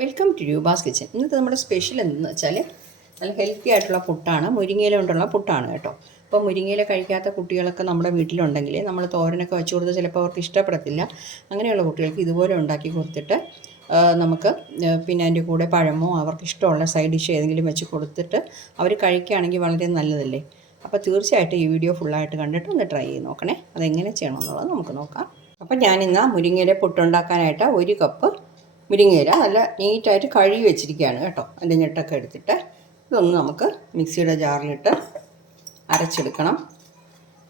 Welcome to Roopa's kitchen ഇന്നത്തെ നമ്മുടെ special എന്തെന്ന് വെച്ചാൽ നല്ല ഹെൽത്തി ആയിട്ടുള്ള പുട്ടാണ്. മുരിങ്ങയില കൊണ്ടുള്ള പുട്ടാണ് കേട്ടോ. അപ്പോൾ മുരിങ്ങയില കഴിക്കാത്ത കുട്ടികളൊക്കെ നമ്മുടെ വീട്ടിലുണ്ടെങ്കിൽ നമ്മൾ തോരനൊക്കെ വെച്ച് കൊടുത്ത് ചിലപ്പോൾ അവർക്ക് ഇഷ്ടപ്പെടത്തില്ല. അങ്ങനെയുള്ള കുട്ടികൾക്ക് ഇതുപോലെ ഉണ്ടാക്കി കൊടുത്തിട്ട് നമുക്ക് പിന്നെ അതിന്റെ കൂടെ പഴമോ അവർക്ക് ഇഷ്ടമുള്ള സൈഡ് ഡിഷ് ഏതെങ്കിലും വെച്ച് കൊടുത്തിട്ട് അവർ കഴിക്കുകയാണെങ്കിൽ വളരെ നല്ലതല്ലേ? അപ്പോൾ തീർച്ചയായിട്ടും ഈ വീഡിയോ ഫുള്ളായിട്ട് കണ്ടിട്ട് ഒന്ന് ട്രൈ ചെയ്ത് നോക്കണേ. അതെങ്ങനെ ചെയ്യണമെന്നുള്ളത് നമുക്ക് നോക്കാം. അപ്പോൾ ഞാനിന്ന് മുരിങ്ങയിലെ പുട്ടുണ്ടാക്കാനായിട്ട് ഒരു കപ്പ് മുരിങ്ങയില നല്ല നീറ്റായിട്ട് കഴുകി വെച്ചിരിക്കുകയാണ് കേട്ടോ. അതിന്റെ ഞെട്ടൊക്കെ എടുത്തിട്ട് ഇതൊന്ന് നമുക്ക് മിക്സിയുടെ ജാറിലിട്ട് അരച്ചെടുക്കണം.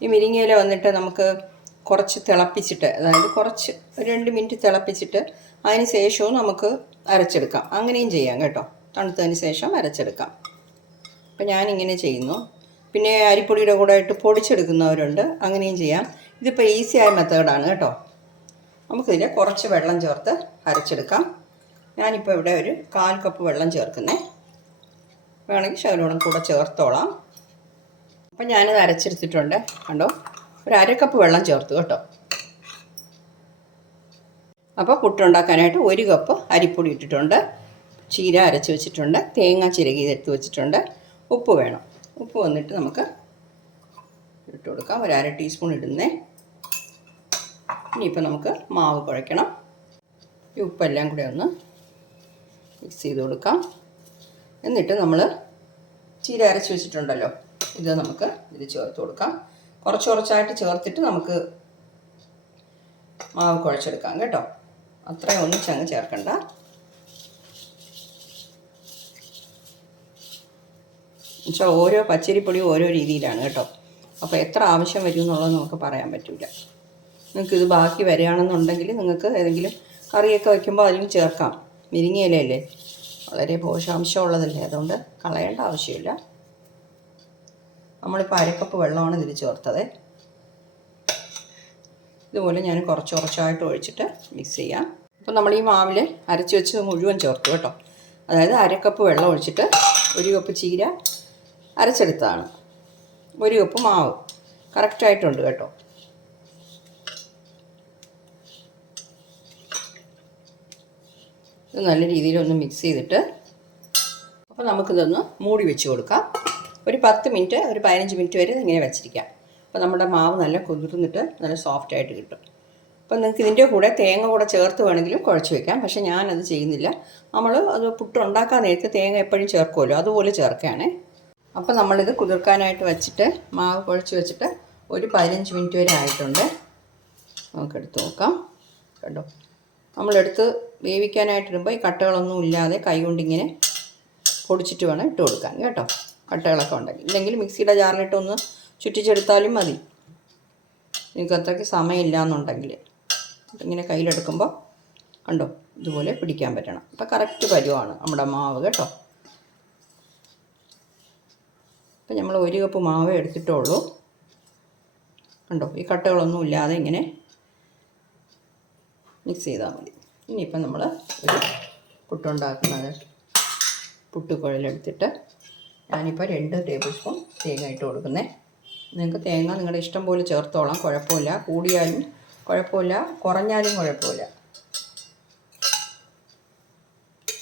ഈ മുരിങ്ങയില വന്നിട്ട് നമുക്ക് കുറച്ച് തിളപ്പിച്ചിട്ട് അതായത് കുറച്ച് രണ്ട് മിനിറ്റ് തിളപ്പിച്ചിട്ട് അതിന് ശേഷവും നമുക്ക് അരച്ചെടുക്കാം. അങ്ങനെയും ചെയ്യാം കേട്ടോ. തണുത്തതിന് ശേഷം അരച്ചെടുക്കാം. അപ്പം ഞാനിങ്ങനെ ചെയ്യുന്നു. പിന്നെ അരിപ്പൊടിയുടെ കൂടെ ഇട്ട് പൊടിച്ചെടുക്കുന്നവരുണ്ട്. അങ്ങനെയും ചെയ്യാം. ഇതിപ്പോൾ ഈസിയായ മെത്തേഡാണ് കേട്ടോ. നമുക്കിതിൽ കുറച്ച് വെള്ളം ചേർത്ത് അരച്ചെടുക്കാം. ഞാനിപ്പോൾ ഇവിടെ ഒരു കാൽ കപ്പ് വെള്ളം ചേർക്കുന്നേ. വേണമെങ്കിൽ ശകലോളം കൂടെ ചേർത്തോളാം. അപ്പം ഞാനത് അരച്ചെടുത്തിട്ടുണ്ട്. കണ്ടോ? ഒരു അര കപ്പ് വെള്ളം ചേർത്തു കേട്ടോ. അപ്പോൾ പുട്ടുണ്ടാക്കാനായിട്ട് ഒരു കപ്പ് അരിപ്പൊടി ഇട്ടിട്ടുണ്ട്. ചീര അരച്ച് വെച്ചിട്ടുണ്ട്. തേങ്ങ ചിരകി എടുത്ത് വെച്ചിട്ടുണ്ട്. ഉപ്പ് വേണം. ഉപ്പ് വന്നിട്ട് നമുക്ക് ഇട്ട് കൊടുക്കാം. ഒരു അര ടീസ്പൂൺ ഇടുന്നേ. ഇനിയിപ്പോൾ നമുക്ക് മാവ് കുഴയ്ക്കണം. ഈ ഉപ്പെല്ലാം കൂടെ ഒന്ന് മിക്സ് ചെയ്ത് കൊടുക്കാം. എന്നിട്ട് നമ്മൾ ചീര അരച്ച് വെച്ചിട്ടുണ്ടല്ലോ ഇത് നമുക്ക് ഇത് ചേർത്ത് കൊടുക്കാം. കുറച്ച് കുറച്ചായിട്ട് ചേർത്തിട്ട് നമുക്ക് മാവ് കുഴച്ചെടുക്കാം കേട്ടോ. അത്രയും ഒന്നിച്ചങ്ങ് ചേർക്കണ്ട. എന്നുവെച്ചാൽ ഓരോ പച്ചരിപ്പൊടിയും ഓരോ രീതിയിലാണ് കേട്ടോ. അപ്പോൾ എത്ര ആവശ്യം വരും എന്നുള്ളത് നമുക്ക് പറയാൻ പറ്റില്ല നിങ്ങൾക്ക് ഇത് ബാക്കി വരികയാണെന്നുണ്ടെങ്കിൽ നിങ്ങൾക്ക് ഏതെങ്കിലും കറിയൊക്കെ വയ്ക്കുമ്പോൾ അതിലും ചേർക്കാം. മിരിങ്ങയിലല്ലേ വളരെ പോഷകാംശമുള്ളതല്ലേ അതുകൊണ്ട് കളയേണ്ട ആവശ്യമില്ല. നമ്മളിപ്പോൾ അരക്കപ്പ് വെള്ളമാണ് ഇതിൽ ചേർത്തത്. ഇതുപോലെ ഞാൻ കുറച്ച് കുറച്ചായിട്ട് ഒഴിച്ചിട്ട് മിക്സ് ചെയ്യാം. അപ്പോൾ നമ്മൾ ഈ മാവിൽ അരച്ച് വെച്ച് മുഴുവൻ ചേർത്തു കേട്ടോ. അതായത് അരക്കപ്പ് വെള്ളം ഒഴിച്ചിട്ട് ഒരു കപ്പ് ചീര അരച്ചെടുത്തതാണ്. ഒരു കപ്പ് മാവ്. കറക്റ്റായിട്ടുണ്ട് കേട്ടോ. ഇത് നല്ല രീതിയിലൊന്ന് മിക്സ് ചെയ്തിട്ട് അപ്പോൾ നമുക്കിതൊന്ന് മൂടി വെച്ച് കൊടുക്കാം. ഒരു പത്ത് മിനിറ്റ് ഒരു പതിനഞ്ച് മിനിറ്റ് വരെ ഇങ്ങനെ വെച്ചിരിക്കാം. അപ്പോൾ നമ്മുടെ മാവ് നല്ല കുതിർന്നിട്ട് നല്ല സോഫ്റ്റ് ആയിട്ട് കിട്ടും. അപ്പോൾ നിങ്ങൾക്ക് ഇതിന്റെ കൂടെ തേങ്ങ കൂടെ ചേർത്ത് വേണമെങ്കിലും കുഴച്ച് വെക്കാം. പക്ഷേ ഞാനത് ചെയ്യുന്നില്ല. നമ്മൾ അത് പുട്ട് ഉണ്ടാക്കാൻ നേരത്തെ തേങ്ങ എപ്പോഴും ചേർക്കുമല്ലോ അതുപോലെ ചേർക്കുകയാണേ. അപ്പോൾ നമ്മളിത് കുതിർക്കാനായിട്ട് വെച്ചിട്ട് മാവ് കുഴച്ച് വെച്ചിട്ട് ഒരു പതിനഞ്ച് മിനിറ്റ് വരെ ആയിട്ടുണ്ട്. നമുക്കെടുത്ത് നോക്കാം. കണ്ടോ? നമ്മളെടുത്ത് വേവിക്കാനായിട്ടിടുമ്പോൾ ഈ കട്ടകളൊന്നും ഇല്ലാതെ കൈകൊണ്ടിങ്ങനെ പൊടിച്ചിട്ട് വേണം ഇട്ട് കൊടുക്കാൻ കേട്ടോ? കട്ടകളൊക്കെ ഉണ്ടെങ്കിൽ. ഇല്ലെങ്കിൽ മിക്സിയുടെ ജാറിലിട്ട് ഒന്ന് ചുറ്റിച്ചെടുത്താലും മതി. നിങ്ങൾക്ക് അത്രയ്ക്ക് സമയമില്ല എന്നുണ്ടെങ്കിൽ ഇങ്ങനെ കയ്യിലെടുക്കുമ്പോൾ കണ്ടോ? ഇതുപോലെ പിടിക്കാൻ പറ്റണം. അപ്പോൾ കറക്റ്റ് പരുവാണ് നമ്മുടെ മാവ് കേട്ടോ? അപ്പം നമ്മൾ ഒരു കപ്പ് മാവേ എടുത്തിട്ടുള്ളൂ. കണ്ടോ? ഈ കട്ടകളൊന്നും ഇല്ലാതെ ഇങ്ങനെ മിക്സ് ചെയ്താൽ മതി. ഇനിയിപ്പം നമ്മൾ ഒരു പുട്ടുണ്ടാക്കുന്നത് പുട്ടുകുഴലെടുത്തിട്ട് ഞാനിപ്പോൾ രണ്ട് ടേബിൾ സ്പൂൺ തേങ്ങ ഇട്ട് കൊടുക്കുന്നേ. നിങ്ങൾക്ക് തേങ്ങ നിങ്ങളുടെ ഇഷ്ടം പോലെ ചേർത്തോളാം കുഴപ്പമില്ല. കൂടിയാലും കുഴപ്പമില്ല കുറഞ്ഞാലും കുഴപ്പമില്ല.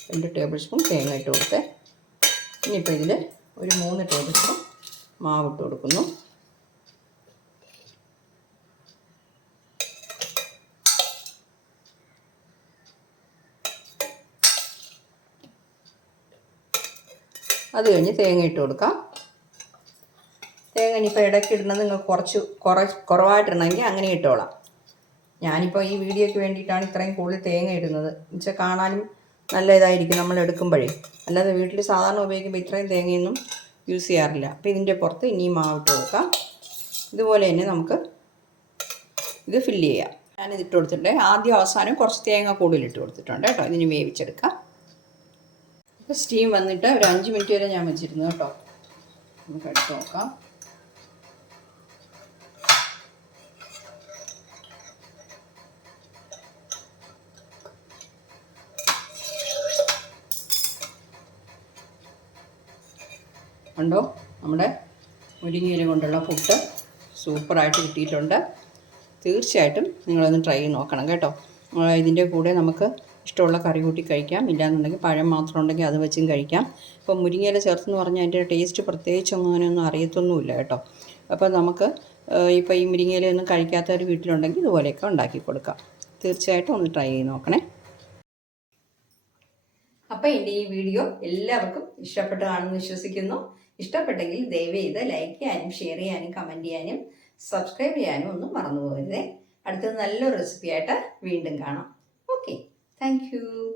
രണ്ട് ടേബിൾ സ്പൂൺ തേങ്ങ ഇട്ട് കൊടുത്തേ. ഇനിയിപ്പോൾ ഇതിൽ ഒരു മൂന്ന് ടേബിൾ സ്പൂൺ മാവിട്ട് കൊടുക്കുന്നു. അത് കഴിഞ്ഞ് തേങ്ങ ഇട്ട് കൊടുക്കാം. തേങ്ങ ഇനിയിപ്പോൾ ഇടയ്ക്ക് ഇടുന്നത് നിങ്ങൾ കുറച്ച് കുറ കുറവായിട്ടിടണമെങ്കിൽ അങ്ങനെ ഇട്ടോളാം. ഞാനിപ്പോൾ ഈ വീഡിയോയ്ക്ക് വേണ്ടിയിട്ടാണ് ഇത്രയും കൂടുതൽ തേങ്ങ ഇടുന്നത്. എന്നുവെച്ചാൽ കാണാനും നല്ല ഇതായിരിക്കും നമ്മൾ എടുക്കുമ്പോഴേ. അല്ലാതെ വീട്ടിൽ സാധാരണ ഉപയോഗിക്കുമ്പോൾ ഇത്രയും തേങ്ങയൊന്നും യൂസ് ചെയ്യാറില്ല. അപ്പോൾ ഇതിന്റെ പുറത്ത് ഇനിയും മാവിട്ട് കൊടുക്കാം. ഇതുപോലെ തന്നെ നമുക്ക് ഇത് ഫില്ല് ചെയ്യാം. ഞാനിത് ഇട്ട് കൊടുത്തിട്ടുണ്ട്. ആദ്യം അവസാനം കുറച്ച് തേങ്ങ കൂടുതൽ ഇട്ട് കൊടുത്തിട്ടുണ്ട് കേട്ടോ. ഇതിന് വേവിച്ചെടുക്കാം. അപ്പോൾ സ്റ്റീം വന്നിട്ട് ഒരു അഞ്ച് മിനിറ്റ് വരെ ഞാൻ വെച്ചിരുന്നു കേട്ടോ. നമുക്ക് എടുത്ത് നോക്കാം. കണ്ടോ? നമ്മുടെ മുരിങ്ങയില കൊണ്ടുള്ള പുട്ട് സൂപ്പറായിട്ട് കിട്ടിയിട്ടുണ്ട്. തീർച്ചയായിട്ടും നിങ്ങളൊന്ന് ട്രൈ ചെയ്ത് നോക്കണം കേട്ടോ. ഇതിന്റെ കൂടെ നമുക്ക് ഇഷ്ടമുള്ള കറി കൂട്ടി കഴിക്കാം. ഇല്ലാന്നുണ്ടെങ്കിൽ പഴം മാത്രം ഉണ്ടെങ്കിൽ അത് വെച്ചും കഴിക്കാം. ഇപ്പം മുരിങ്ങയില ചേർത്തെന്ന് പറഞ്ഞാൽ അതിന്റെ ടേസ്റ്റ് പ്രത്യേകിച്ച് അങ്ങനെയൊന്നും അറിയത്തൊന്നുമില്ല കേട്ടോ. അപ്പോൾ നമുക്ക് ഇപ്പോൾ ഈ മുരിങ്ങയിലൊന്നും ഒരു വീട്ടിലുണ്ടെങ്കിൽ ഇതുപോലെയൊക്കെ ഉണ്ടാക്കി കൊടുക്കാം. തീർച്ചയായിട്ടും ഒന്ന് ട്രൈ ചെയ്ത് നോക്കണേ. അപ്പോൾ എന്റെ ഈ വീഡിയോ എല്ലാവർക്കും ഇഷ്ടപ്പെട്ടതാണെന്ന് വിശ്വസിക്കുന്നു. ഇഷ്ടപ്പെട്ടെങ്കിൽ ദയവ് ചെയ്ത് ലൈക്ക് ചെയ്യാനും ഷെയർ ചെയ്യാനും കമന്റ് ചെയ്യാനും സബ്സ്ക്രൈബ് ചെയ്യാനും ഒന്നും മറന്നു പോകരുതേ. അടുത്ത നല്ലൊരു റെസിപ്പിയായിട്ട് വീണ്ടും കാണാം. Thank you.